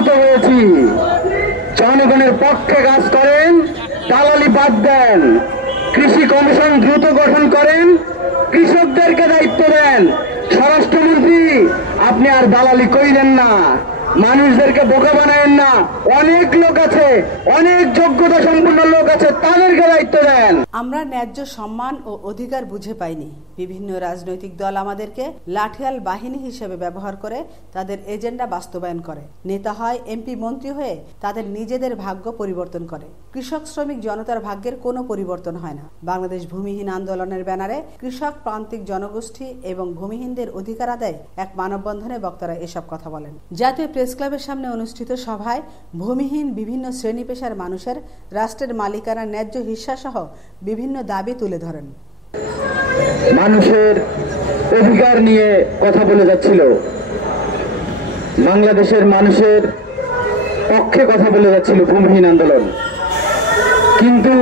আহত হয়েছি। জনগণের পক্ষে কাজ করেন, দালালি বাদ দেন, কৃষি কমিশন দ্রুত গঠন করেন, কৃষকদেরকে দায়িত্ব দেন। স্বরাষ্ট্রমন্ত্রী, আপনি আর দালালি কইলেন না, মানুষদেরকে বোকা বানায়েন না। অনেক লোক আছে, অনেক যোগ্যতা সম্পন্ন লোক আছে, তাদেরকে দায়িত্ব দেন। আমরা ন্যায্য সম্মান ও অধিকার বুঝে পাইনি। বিভিন্ন রাজনৈতিক দল আমাদেরকে লাঠিয়াল বাহিনী হিসেবে ব্যবহার করে তাদের এজেন্ডা বাস্তবায়ন করে। নেতা হয়, এমপি মন্ত্রী হয়ে তাদের নিজেদের ভাগ্য পরিবর্তন করে। কৃষক শ্রমিক জনতার ভাগ্যের কোনো পরিবর্তন হয় না। বাংলাদেশ ভূমিহীন আন্দোলনের ব্যানারে কৃষক, প্রান্তিক জনগোষ্ঠী এবং ভূমিহীনদের অধিকার আদায় এক মানববন্ধনে বক্তারা এসব কথা বলেন। জাতীয় প্রেস ক্লাবের সামনে অনুষ্ঠিত সভায় ভূমিহীন বিভিন্ন শ্রেণী পেশার মানুষের রাষ্ট্রের মালিকানার ন্যায্য হিস্সা সহ বিভিন্ন দাবি তুলে ধরেন। মানুষের অধিকার নিয়ে কথা বলে যাচ্ছিল, বাংলাদেশের মানুষের পক্ষে কথা বলে যাচ্ছিল ভূমিহীন আন্দোলন, কিন্তু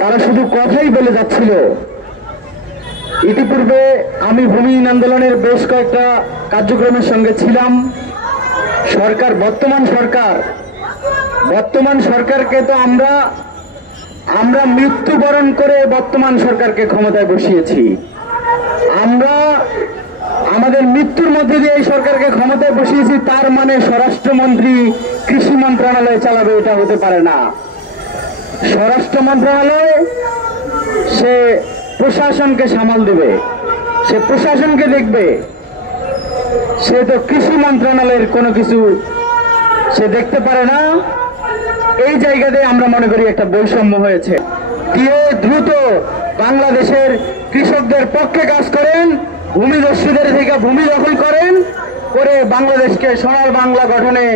তারা শুধু কথাই বলে যাচ্ছিল। ইতিপূর্বে আমি ভূমিহীন আন্দোলনের বেশ কয়েকটা কার্যক্রমের সঙ্গে ছিলাম। বর্তমান সরকারকে তো আমরা মৃত্যুবরণ করে বর্তমান সরকারকে ক্ষমতায় বসিয়েছি। আমরা আমাদের মৃত্যুর মধ্যে দিয়ে এই সরকারকে ক্ষমতায় বসিয়েছি, তার মানে স্বরাষ্ট্রমন্ত্রী কৃষি মন্ত্রণালয় চালাবে, এটা হতে পারে না। স্বরাষ্ট্র মন্ত্রণালয় সে প্রশাসনকে সামাল দেবে, সে প্রশাসনকে দেখবে, সে তো কৃষি মন্ত্রণালয়ের কোনো কিছু সে দেখতে পারে না। এই জায়গাতে আমরা মনে করি একটা বৈষম্য হয়েছে। দ্রুত বাংলাদেশের কৃষকদের পক্ষে কাজ করেন, ভূমিদস্যুদের থেকে ভূমি দখল করে বাংলাদেশকে সোনার বাংলা গঠনে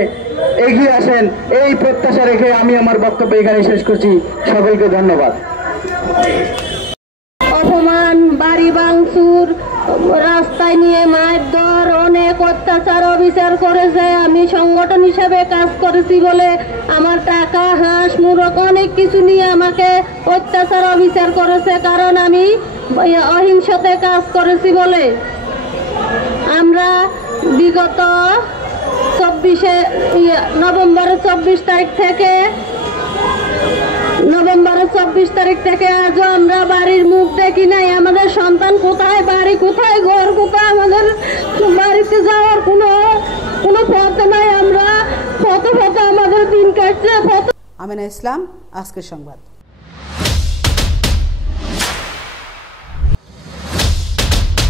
এগিয়ে আসেন, এই প্রত্যাশা রেখে আমি আমার বক্তব্য এখানে শেষ করছি। সকলকে ধন্যবাদ। অপমান, বাড়ি ভাঙচুর, রাস্তায় নিয়ে মারধর, অনেক অত্যাচার অবিচার করেছে। আমি সংগঠন হিসাবে কাজ করেছি বলে আমার টাকা, হাঁস, মুরগ অনেক কিছু নিয়ে আমাকে অত্যাচার অবিচার করেছে, কারণ আমি অহিংসতে কাজ করেছি বলে। আমরা বিগত নভেম্বরের 24 তারিখ থেকে আজও আমরা বাড়ির মুখ দেখি নাই। আমাদের সন্তান কোথায়, বাড়ি কোথায়, ঘর কোথায়, আমাদের বাড়িতে যাওয়ার কোনো পথ নাই। আমরা পথে আমাদের দিন কাটছে। আমিনা ইসলাম, আজকের সংবাদ।